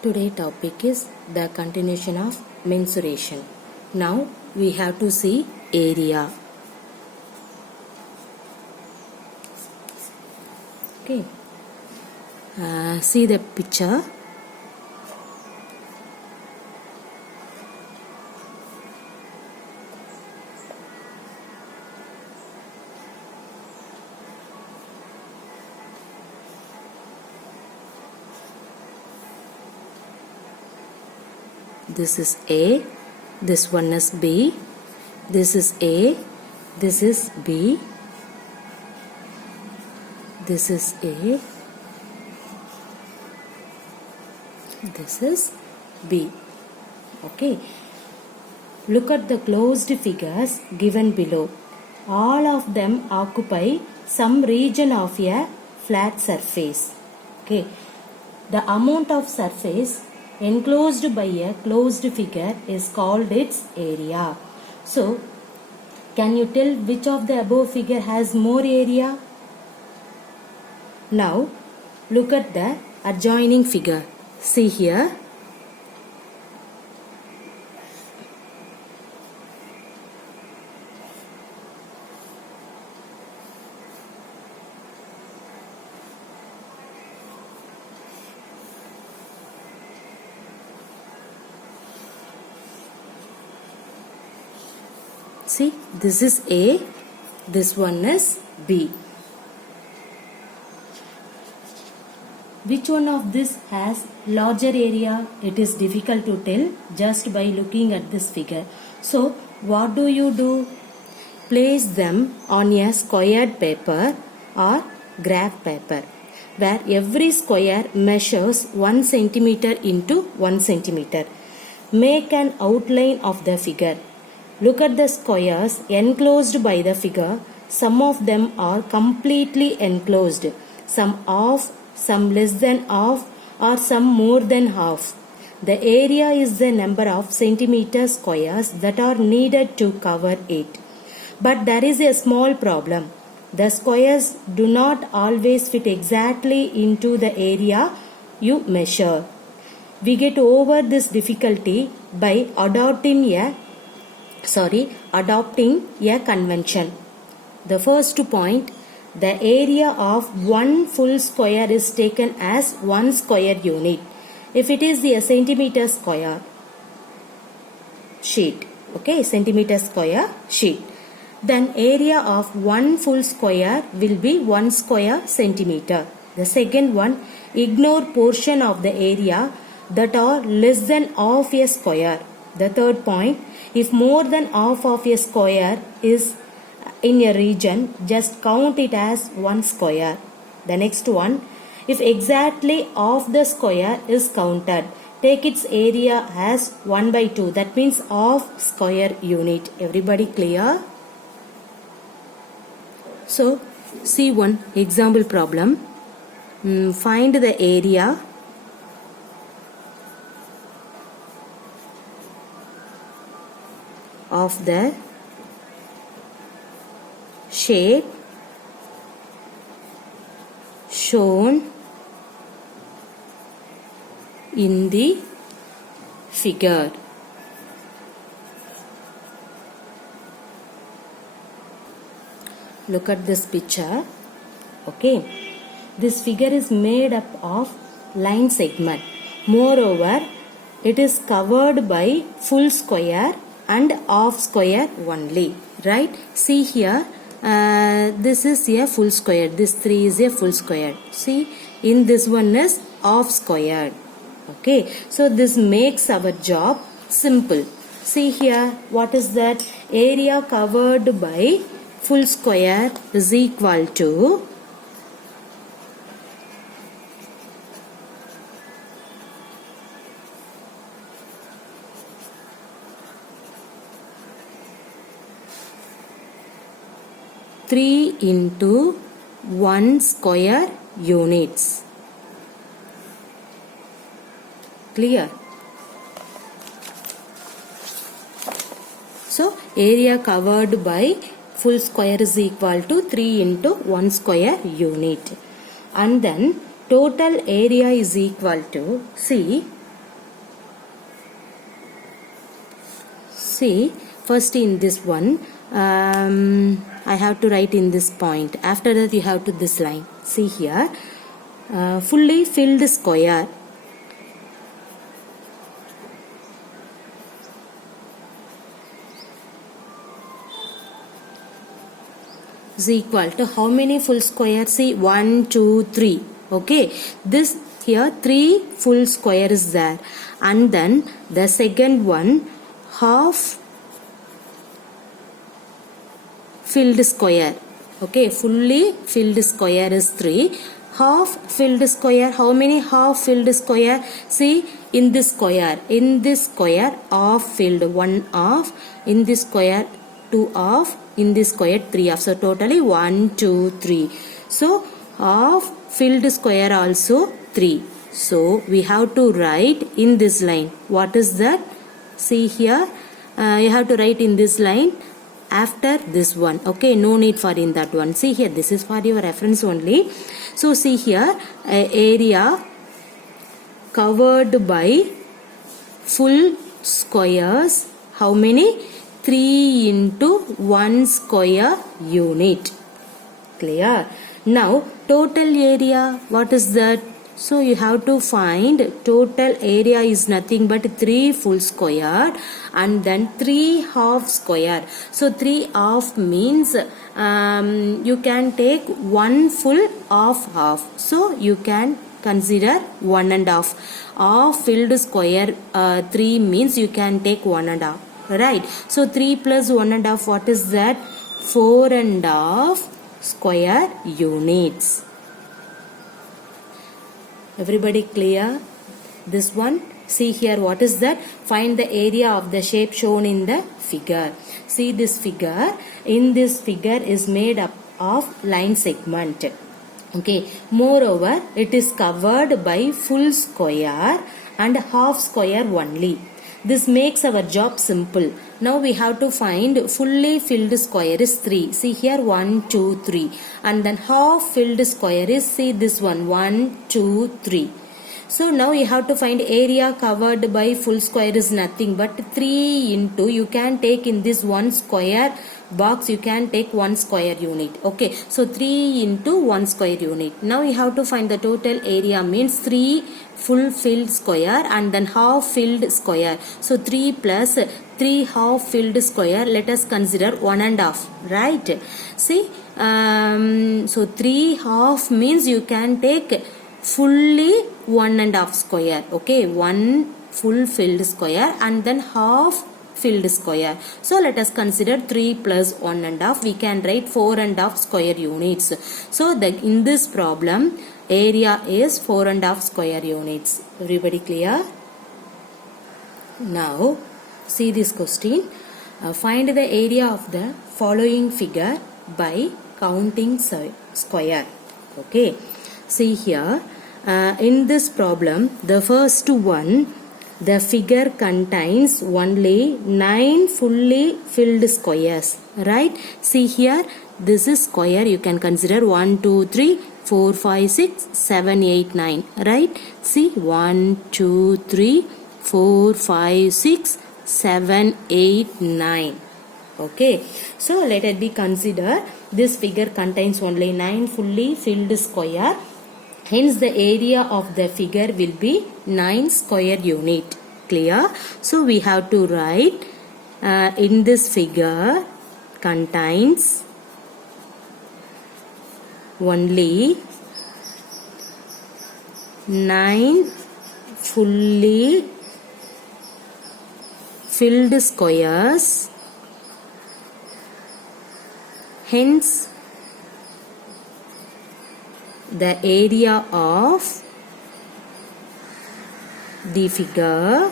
Today topic is the continuation of mensuration. Now we have to see area. Okay. See the picture. This is A, this one is B, this is A, this is B, this is A, this is B. Okay. Look at the closed figures given below. All of them occupy some region of a flat surface. Okay. The amount of surface enclosed by a closed figure is called its area. So, can you tell which of the above figure has more area? Now, look at the adjoining figure. See here. See, this is A, this one is B. Which one of this has larger area? It is difficult to tell just by looking at this figure. So, what do? Place them on a squared paper or graph paper where every square measures 1 centimeter into 1 centimeter. Make an outline of the figure. Look at the squares enclosed by the figure. Some of them are completely enclosed, some half, some less than half, or some more than half. The area is the number of centimeter squares that are needed to cover it. But there is a small problem. The squares do not always fit exactly into the area you measure. We get over this difficulty by adopting a convention. The first point, the area of one full square is taken as 1 square unit. If it is a centimeter square sheet, okay, centimeter square sheet, then area of one full square will be 1 square centimeter. The second one, ignore portion of the area that are less than half a square. The third point, if more than half of a square is in a region, just count it as 1 square. The next one, if exactly half the square is counted, take its area as 1 by 2. That means half square unit. Everybody clear? So, see one example problem. Find the area of the shape shown in the figure. Look at this picture. Okay. This figure is made up of line segment. Moreover, it is covered by full square and half square only, right? See here, this is a full square, this 3 is a full square. See, in this one is half square. Okay, so this makes our job simple. See here, what is that? Area covered by full square is equal to three into 1 square units. Clear? So, area covered by full square is equal to 3 into 1 square unit. And then total area is equal to, see, see, first in this one, I have to write in this point. After that you have to this line. See here, fully filled square. Is equal to how many full squares? See, 1, 2, 3. Okay, this here 3 full square is there, and then the second one, half filled square. Okay, fully filled square is 3. Half filled square, how many half filled square? See, in this square, half filled, 1 half, in this square 2 half, in this square 3 half. So totally 1, 2, 3. So half filled square also 3. So we have to write in this line. What is that? See here, you have to write in this line after this one. Okay, no need for in that one. See here, this is for your reference only. So see here, area covered by full squares, how many? 3 into 1 square unit. Clear? Now total area, what is that? So you have to find total area is nothing but 3 full square and then 3 half square. So 3 half means you can take 1 full half. So you can consider 1 and half. Half filled square 3 means you can take 1 and half. Right. So 3 plus 1 and half, what is that? 4 and half square units. Everybody clear? This one? See here, what is that? Find the area of the shape shown in the figure. See this figure. In this figure is made up of line segment. Okay. Moreover, it is covered by full square and half square only. This makes our job simple. Now we have to find fully filled square is 3. See here, 1, 2, 3. And then half filled square is, see this one, 1, 2, 3. So now you have to find area covered by full square is nothing but 3 into, you can take in this 1 square box, you can take 1 square unit. Okay, so 3 into 1 square unit. Now you have to find the total area means 3 full filled square and then half filled square. So 3 plus 3 half filled square, let us consider 1 and half, right? See, so 3 half means you can take fully 1 and half square. Okay, 1 full filled square and then half filled square. So let us consider 3 plus 1 and half. We can write 4 and half square units. So in this problem, area is 4 and half square units. Everybody clear? Now see this question. Find the area of the following figure by counting square. Okay. See here. In this problem, the first one, the figure contains only 9 fully filled squares, right? See here, this is square. You can consider 1, 2, 3, 4, 5, 6, 7, 8, 9, right? See, 1, 2, 3, 4, 5, 6, 7, 8, 9. Okay, so let it be consider this figure contains only 9 fully filled square. Hence the area of the figure will be 9 square unit. Clear? So we have to write in this figure contains only 9 fully filled squares. Hence the area of the figure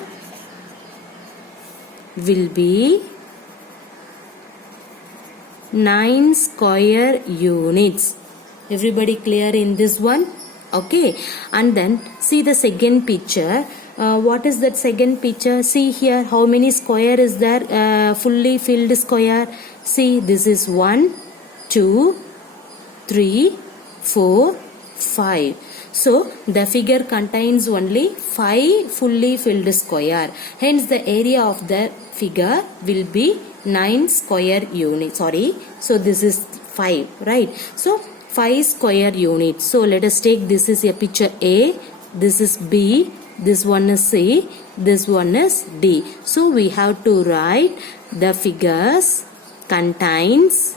will be 9 square units. Everybody clear in this one? Okay. And then see the second picture. What is that second picture? See here, how many square is there? Fully filled square. See, this is 1, 2, 3, 4, 5. So the figure contains only 5 fully filled square. Hence the area of the figure will be 9 square units. Sorry. So this is 5, right? So 5 square units. So let us take, this is a picture A, this is B, this one is C, this one is D. So we have to write the figures contains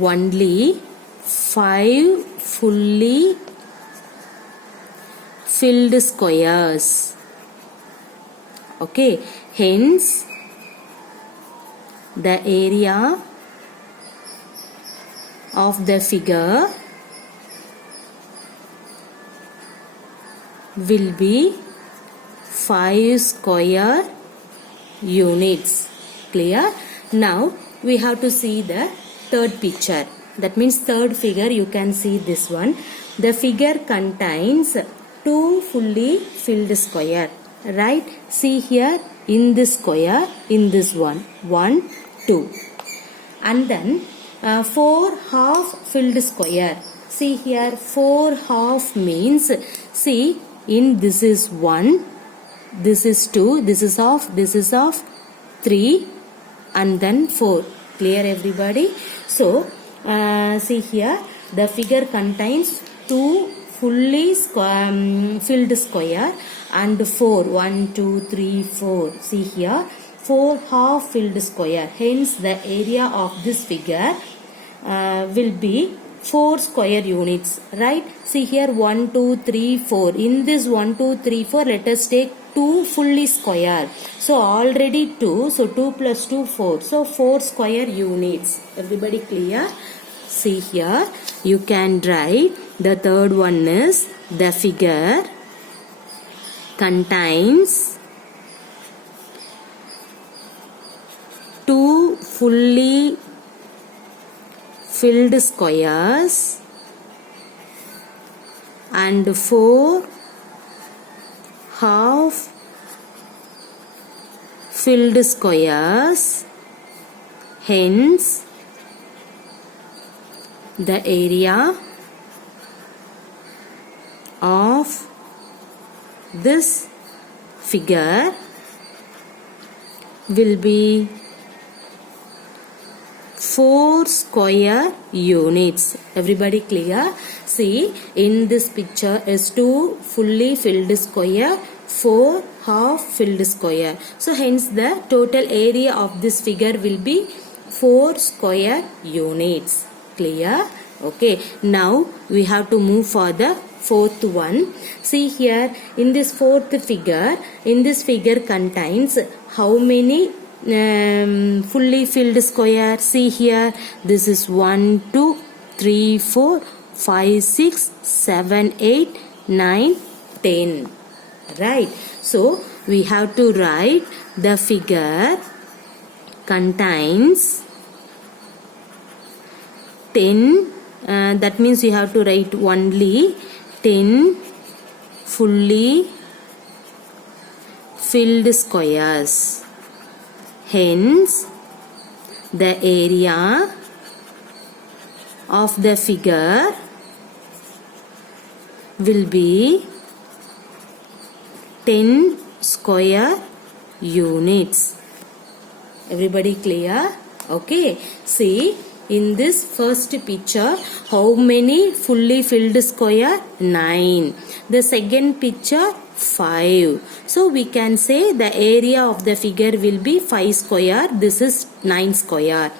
only 5 fully filled squares. Okay, hence the area of the figure will be 5 square units. Clear? Now we have to see the third picture. That means third figure, you can see this one. The figure contains 2 fully filled square. Right? See here, in this square, in this one, 1, 2. And then 4 half filled square. See here, 4 half means, see, in this is 1, this is 2, this is of 3, and then 4. Clear everybody? So see here, the figure contains 2 fully filled square and 4, 1, 2, 3, 4. See here, 4 half filled square. Hence the area of this figure will be 4 square units. Right? See here, 1, 2, 3, 4. In this 1, 2, 3, 4, let us take 2 fully square. So already 2. So 2 plus 2, 4. So 4 square units. Everybody clear? See here, you can write the third one is the figure contains 2 fully filled squares and 4 half filled squares. Hence the area of this figure will be 4 square units. Everybody clear? See, in this picture is 2 fully filled square, 4 half filled square. So hence the total area of this figure will be 4 square units. Clear? Okay. Now we have to move for the fourth one. See here, in this fourth figure, in this figure contains how many fully filled square? See here, this is 1, 2, 3, 4, 5, 6, 7, 8, 9, 10. Right? So we have to write the figure contains 10. That means you have to write only 10 fully filled squares. Hence the area of the figure will be 10 square units. Everybody clear? Okay. See, in this first picture, how many fully filled square? 9. The second picture, 5. So we can say the area of the figure will be 5 square. This is 9 square.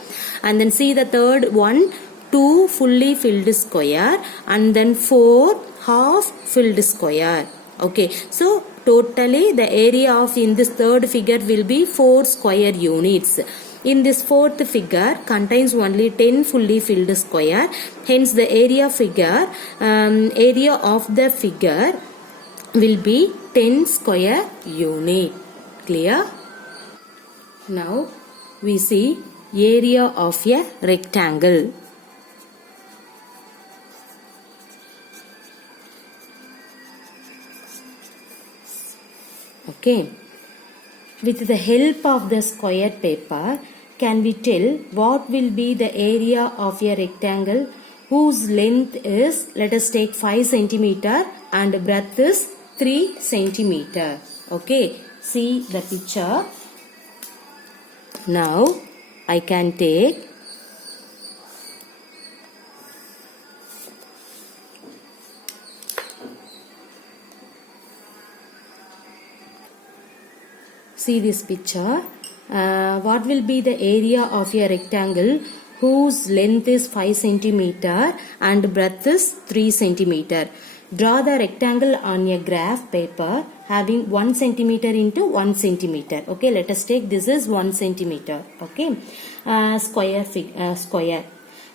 And then see the third one, 2 fully filled square and then 4 half filled square. Okay. So totally the area of in this third figure will be 4 square units. In this fourth figure contains only 10 fully filled square. Hence the area of the figure will be 10 square unit. Clear? Now we see area of a rectangle. Okay. With the help of the square paper, can we tell what will be the area of a rectangle? whose length is, let us take 5 centimeter and breadth is 3 centimeter. Okay, see the picture. Now I can take see this picture. What will be the area of a rectangle whose length is 5 centimeter and breadth is 3 centimeter? Draw the rectangle on a graph paper having 1 centimeter into 1 centimeter. Okay, let us take this is 1 centimeter. Okay, square.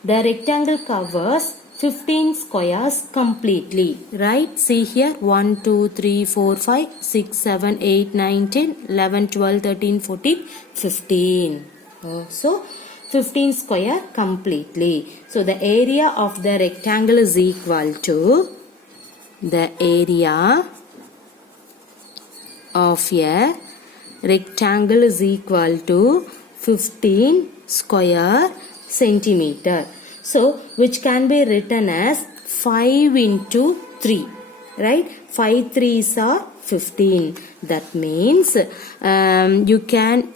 The rectangle covers 15 squares completely, right? See here 1, 2, 3, 4, 5, 6, 7, 8, 9, 10, 11, 12, 13, 14, 15. So 15 square completely. So the area of the rectangle is equal to the area of a rectangle is equal to 15 square centimeter. So, which can be written as 5 into 3, right? 5 3s are 15. That means you can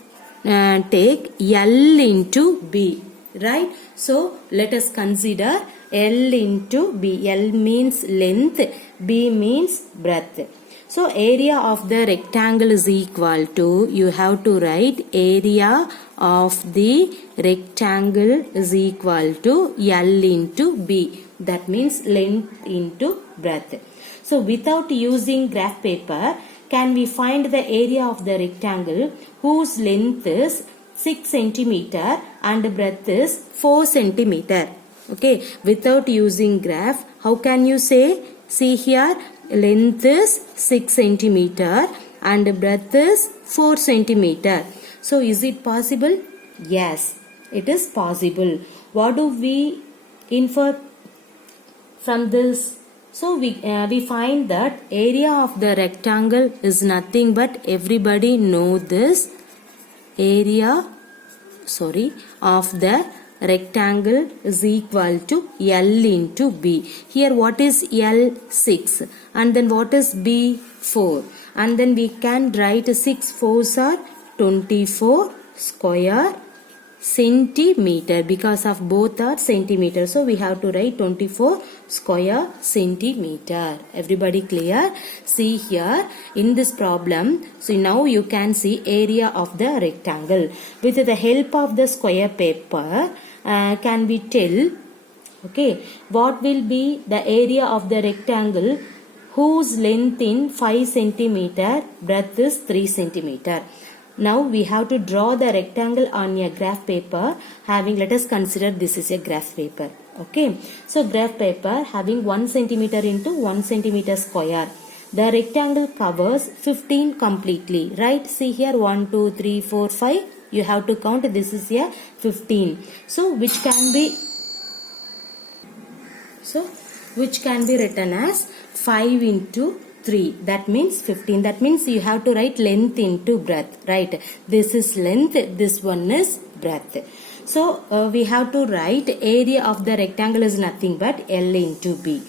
take L into B, right? So, let us consider L into B. L means length, B means breadth. So, area of the rectangle is equal to, you have to write area of the rectangle is equal to L into B. That means length into breadth. So, without using graph paper, can we find the area of the rectangle whose length is 6 centimeter and breadth is 4 centimeter? Okay, without using graph, how can you say? See here, length is 6 centimeter and breadth is 4 centimeter. So, is it possible? Yes, it is possible. What do we infer from this? So, we find that area of the rectangle is nothing but, everybody know this, area of the rectangle is equal to L into B. Here what is L? 6 and then what is B? 4, and then we can write 6 4s are 24 square centimeter because of both are centimeter. So we have to write 24 square centimeter. Everybody clear? See here in this problem. So now you can see area of the rectangle. With the help of the square paper, can we tell, okay, what will be the area of the rectangle whose length in 5 centimeter, breadth is 3 centimeter. Now we have to draw the rectangle on a graph paper having, let us consider this is a graph paper. Okay, so graph paper having 1 centimeter into 1 centimeter square. The rectangle covers 15 completely, right? See here 1, 2, 3, 4, 5. You have to count, this is a 15. So which can be written as 5 into 3. That means 15. That means you have to write length into breadth, right? This is length, this one is breadth. So we have to write area of the rectangle is nothing but L into B.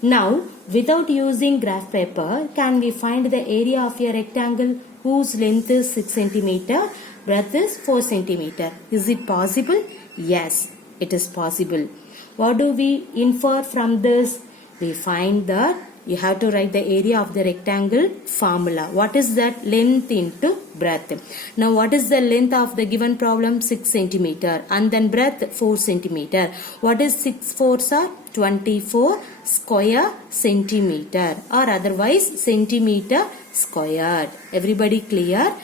Now without using graph paper, can we find the area of a rectangle whose length is 6 centimeter, breadth is 4 centimeter? Is it possible? Yes, it is possible. What do we infer from this? We find that you have to write the area of the rectangle formula. What is that? Length into breadth. Now what is the length of the given problem? 6 centimeter and then breadth 4 centimeter. What is 6 4s are 24 square centimeter or otherwise centimeter squared. Everybody clear?